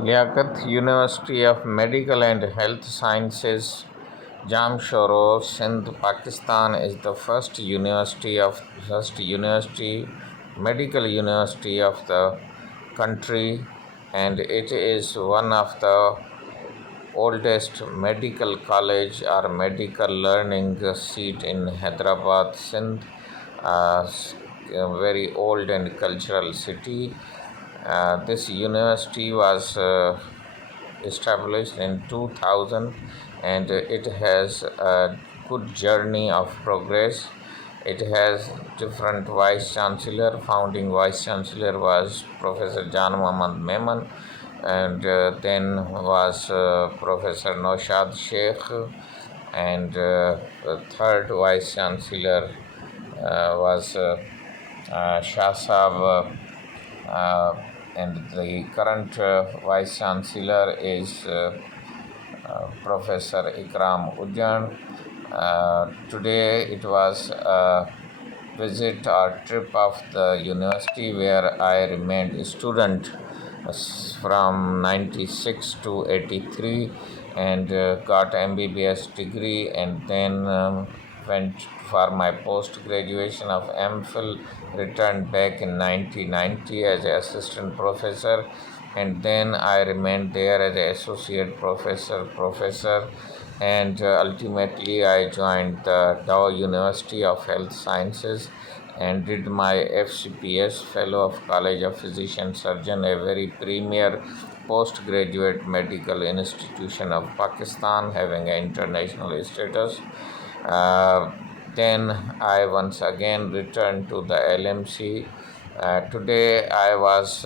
Liaquat University of Medical and Health Sciences, Jamshoro, Sindh, Pakistan is the first medical university of the country, and it is one of the oldest medical college or medical learning seat in Hyderabad, Sindh, a very old and cultural city. This university was established in 2000, and it has a good journey of progress. It has different vice chancellor. Founding vice chancellor was Professor Jan Muhammad Memon, and then was Professor Noshad Sheikh, and the third vice chancellor was Shah Saab, and the current vice chancellor is Professor Ikram Ujjan. Today it was a visit or trip of the university where I remained a student from 96 to 83, and got MBBS degree, and then went for my post graduation of MPhil, returned back in 1990 as an assistant professor, and then I remained there as an associate professor, and ultimately I joined the Dow University of Health Sciences and did my FCPS, Fellow of College of Physician Surgeon, a very premier postgraduate medical institution of Pakistan having an international status. Then I once again returned to the LMC. Today I was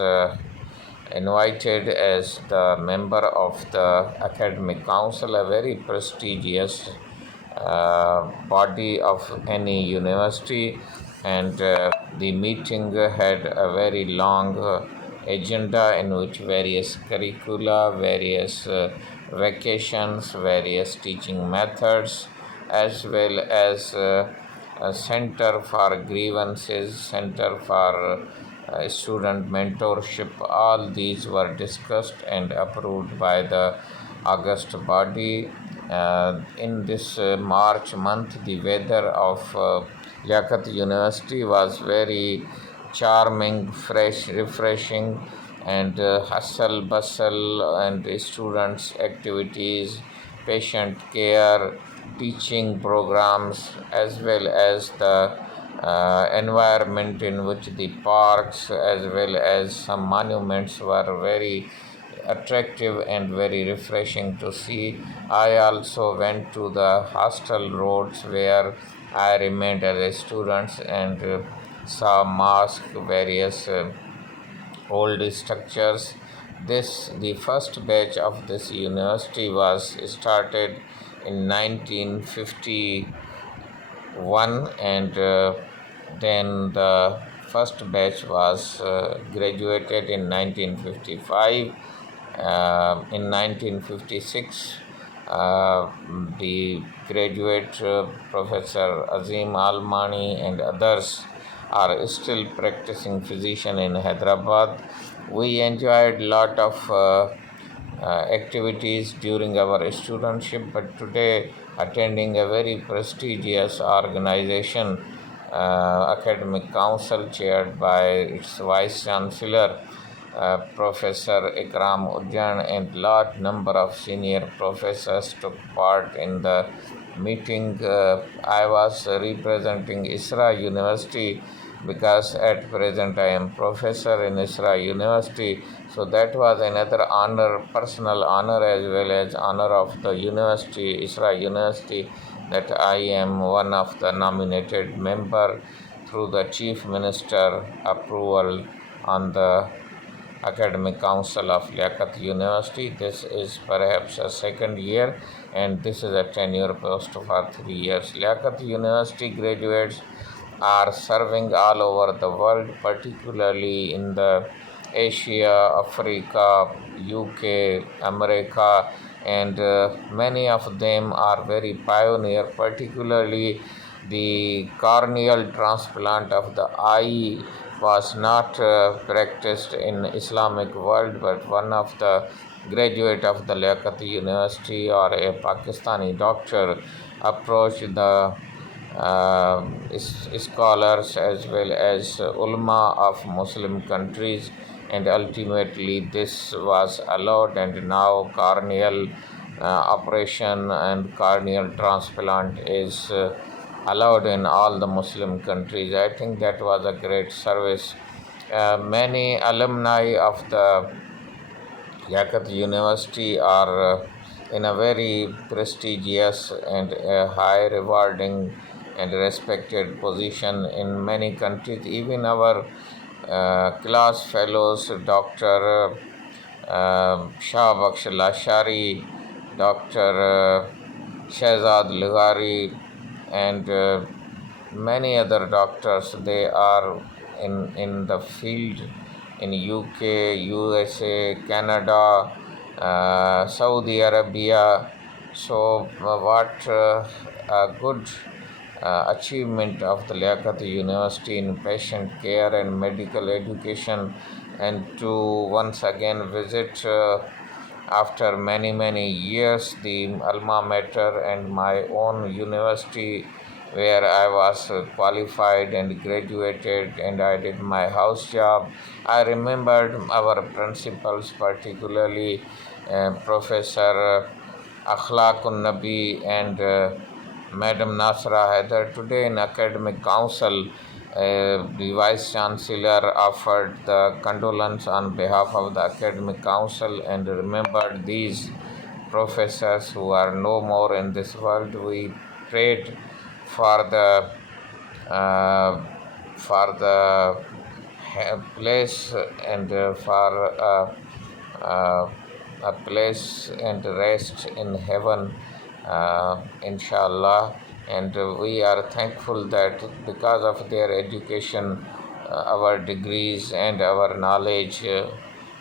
invited as the member of the Academic Council, a very prestigious body of any university, and the meeting had a very long agenda in which various curricula, various vacations, various teaching methods, as well as a center for grievances, center for student mentorship. All these were discussed and approved by the August body. In this March month, the weather of Liaquat University was very charming, fresh, refreshing, and hustle, bustle, and students' activities, patient care, teaching programs, as well as the environment in which the parks as well as some monuments were very attractive and very refreshing to see. I also went to the hostel roads where I remained as a student, and saw mosque, various old structures. The first batch of this university was started in 1951, and then the first batch was graduated in 1955. In 1956, the graduate Professor Azim Almani and others are still practicing physician in Hyderabad. We enjoyed lot of activities during our studentship, but today attending a very prestigious organization, academic council chaired by its vice chancellor, Professor Ikram Ujjan, and large number of senior professors took part in the meeting. I was representing ISRA University because at present I am professor in ISRA University. So that was another honor, personal honor as well as honor of the university, ISRA University, that I am one of the nominated member through the Chief Minister approval on the Academic Council of Liaquat University. This is perhaps a second year, and this is a tenure post for 3 years. Liaquat University graduates are serving all over the world, particularly in the Asia, Africa, UK, America, and many of them are very pioneer, particularly the corneal transplant of the eye was not practiced in Islamic world, but one of the graduate of the Liaquat University or a Pakistani doctor approached the scholars as well as ulama of Muslim countries, and ultimately this was allowed, and now corneal operation and corneal transplant is allowed in all the Muslim countries. I think that was a great service. Many alumni of the Yakat University are in a very prestigious and high rewarding and respected position in many countries. Even our class fellows, Dr. Shah Baksh Lashari, Dr. Shehzad Lughari, and many other doctors, they are in the field in UK, USA, Canada, Saudi Arabia. So, what a good achievement of the Liaquat University in patient care and medical education, and to once again visit after many years the alma mater and my own university where I was qualified and graduated, and I did my house job. I remembered our principals, particularly Professor Akhlaqun Nabi and Madam Nasra Haider. Today in Academic Council, the Vice Chancellor offered the condolence on behalf of the Academic Council and remembered these professors who are no more in this world. We prayed for the uh, place and for a place and rest in heaven, inshallah. And we are thankful that because of their education, our degrees and our knowledge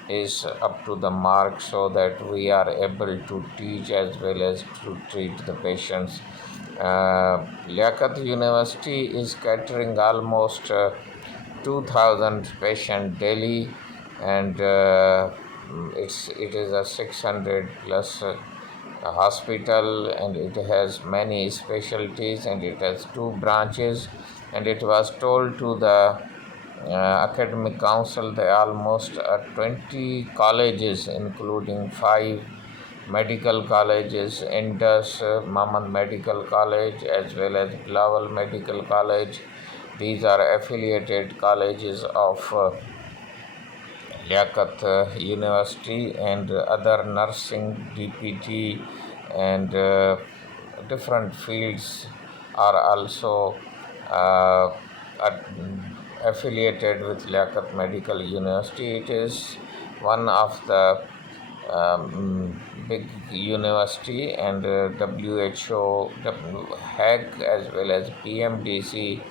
is up to the mark, so that we are able to teach as well as to treat the patients. Liaquat University is catering almost 2,000 patients daily, and it is a 600 plus hospital, and it has many specialties, and it has two branches, and it was told to the academic council that almost 20 colleges, including 5 medical colleges, Indus, Mamad Medical College, as well as Bilawal Medical College. These are affiliated colleges of Liaquat University, and other nursing, DPT, and different fields are also uh, affiliated with Liaquat Medical University. It is one of the big university, and WHO, HAG, as well as PMDC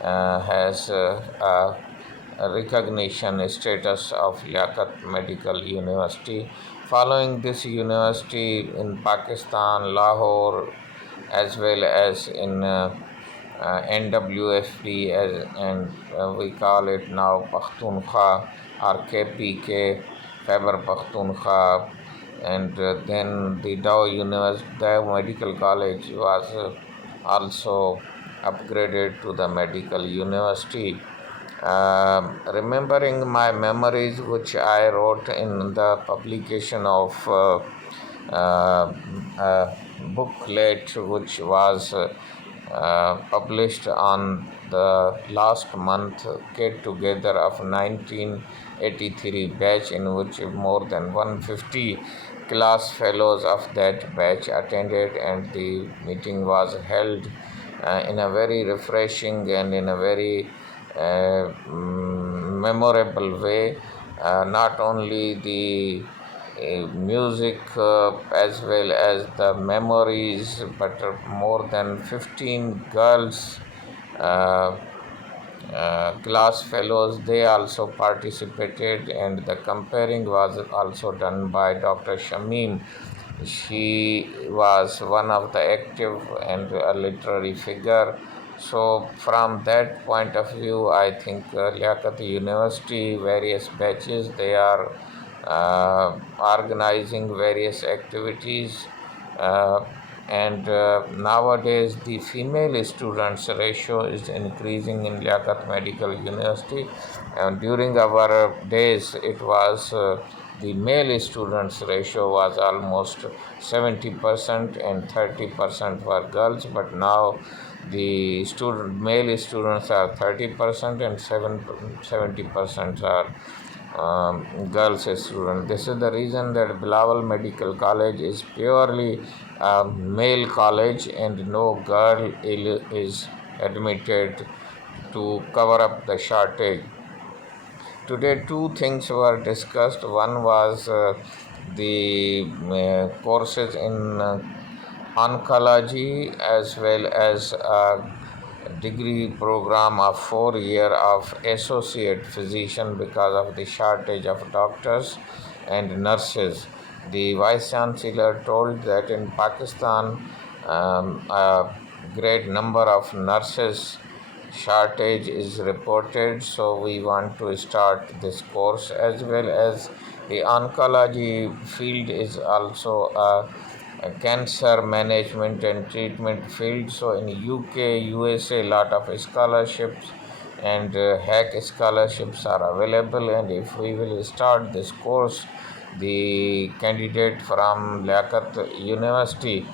has a recognition status of Liaquat Medical University. Following this university in Pakistan, Lahore, as well as in NWFP, and we call it now Pakhtunkhwa or KPK, Khyber Pakhtunkhwa, and then the Dow Medical College was also upgraded to the medical university. Remembering my memories, which I wrote in the publication of a booklet which was published on the last month get together of 1983 batch, in which more than 150 class fellows of that batch attended, and the meeting was held in a very refreshing and in a very memorable way. Not only the music as well as the memories, but more than 15 girls class fellows, they also participated, and the comparing was also done by Dr. Shamim. She was one of the active and a literary figure So from that point of view, I think Liaquat University, various batches, they are organizing various activities. Uh, and nowadays, the female students ratio is increasing in Liaquat Medical University. And during our days, it was the male students ratio was almost 70% and 30% were girls, but now the male students are 30% and 70% are girls students. This is the reason that Bilawal Medical College is purely a male college and no girl is admitted to cover up the shortage. Today, two things were discussed. One was the courses in oncology as well as a degree program of 4 year of associate physician because of the shortage of doctors and nurses. The vice chancellor told that in Pakistan, a great number of nurses shortage is reported, so we want to start this course as well as the oncology field is also a cancer management and treatment field. So in UK, USA, lot of scholarships and hack scholarships are available, and if we will start this course, the candidate from Liaquat University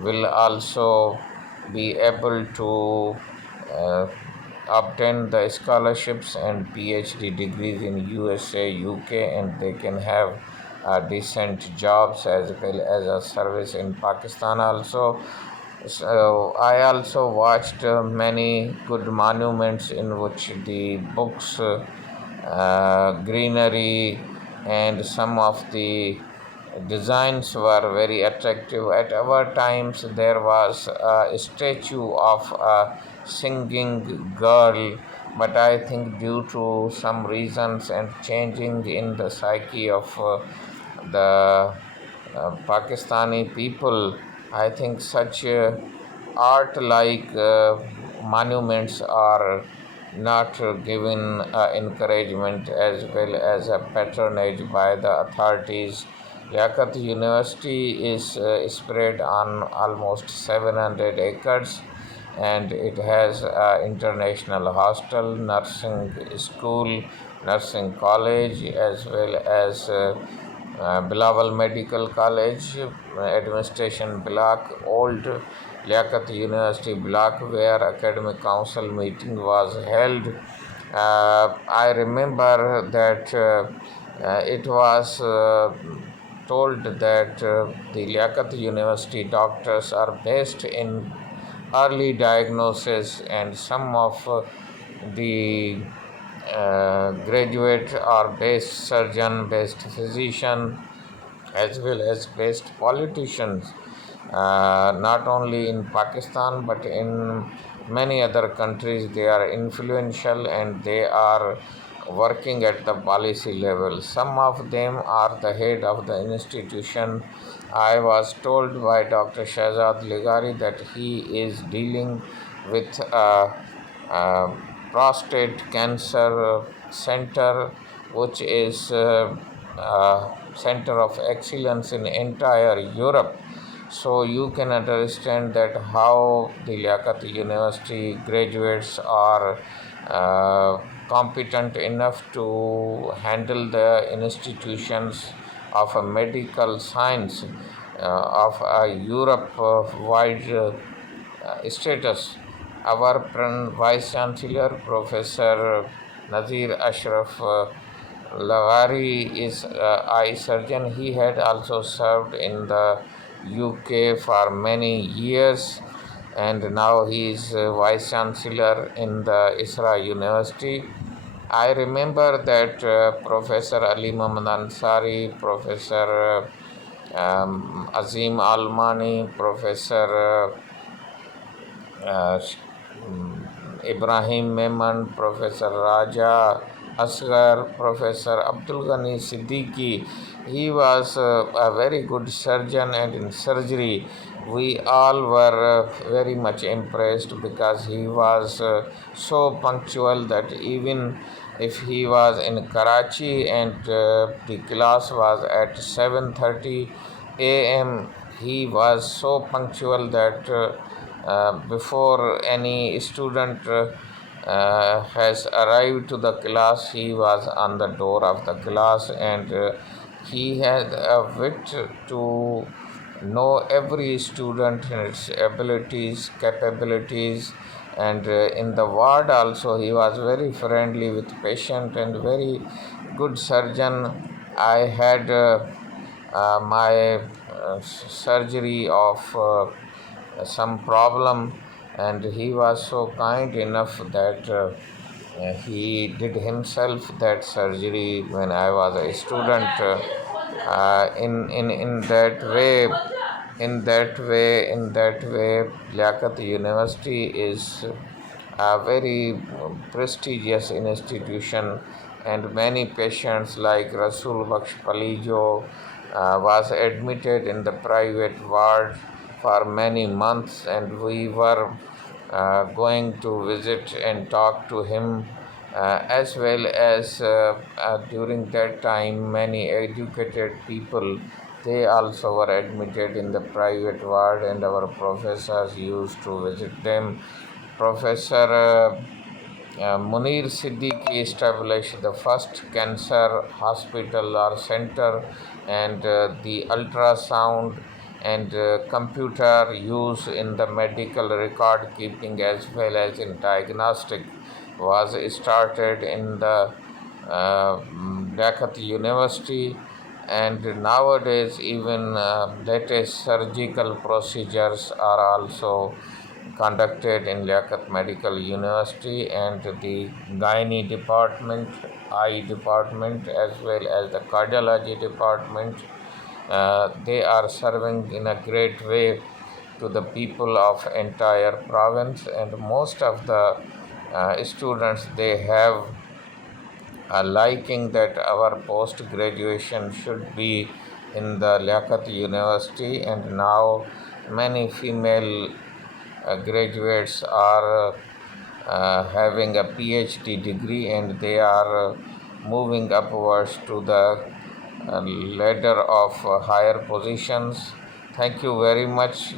will also be able to uh, obtain the scholarships and PhD degrees in USA, UK, and they can have decent jobs as well as a service in Pakistan also. So I also watched many good monuments in which the books, greenery, and some of the designs were very attractive. At our times, there was a statue of a singing girl, but I think due to some reasons and changing in the psyche of the Pakistani people, I think such art like monuments are not given encouragement as well as a patronage by the authorities. Liaquat University is spread on almost 700 acres, and it has international hostel, nursing school, nursing college, as well as Bilawal Medical College, administration block, old Liaquat University block, where academic council meeting was held. I remember that it was told that the Liaquat University doctors are based in early diagnosis, and some of the graduate are based surgeon, based physician, as well as based politicians, not only in Pakistan but in many other countries. They are influential and they are working at the policy level. Some of them are the head of the institution. I was told by Dr. Shahzad Ligari that he is dealing with a prostate cancer center, which is center of excellence in entire Europe. So you can understand that how the Liaquat University graduates are competent enough to handle the institutions of a medical science of a Europe-wide status. Our Vice Chancellor, Professor Nazir Ashraf Lawari, is eye surgeon. He had also served in the UK for many years, and now he is Vice Chancellor in the ISRA University. I remember that Professor Ali Muhammad Ansari, Professor Azim Almani, Professor uh, Ibrahim Memon, Professor Raja Asghar, Professor Abdul Ghani Siddiqui. He was a very good surgeon, and in surgery we all were very much impressed because he was so punctual that even if he was in Karachi and the class was at 7:30 a.m., he was so punctual that before any student has arrived to the class, he was on the door of the class, and he had a wit to know every student and its abilities, capabilities, and in the ward also he was very friendly with patient and very good surgeon. I had my surgery of some problem, and he was so kind enough that he did himself that surgery when I was a student. In that way, Liaquat University is a very prestigious institution, and many patients like Rasul Baksh Palijo was admitted in the private ward for many months, and we were going to visit and talk to him, as well as during that time many educated people, they also were admitted in the private ward, and our professors used to visit them. Professor Munir Siddiqui established the first cancer hospital or center, and the ultrasound and computer use in the medical record keeping as well as in diagnostic was started in the Dhaka University, and nowadays even latest surgical procedures are also conducted in Liaquat Medical University, and the gynae department, eye department, as well as the cardiology department, they are serving in a great way to the people of entire province, and most of the students, they have a liking that our post graduation should be in the Liaquat University, and now many female graduates are having a PhD degree, and they are moving upwards to the ladder of higher positions. Thank you very much.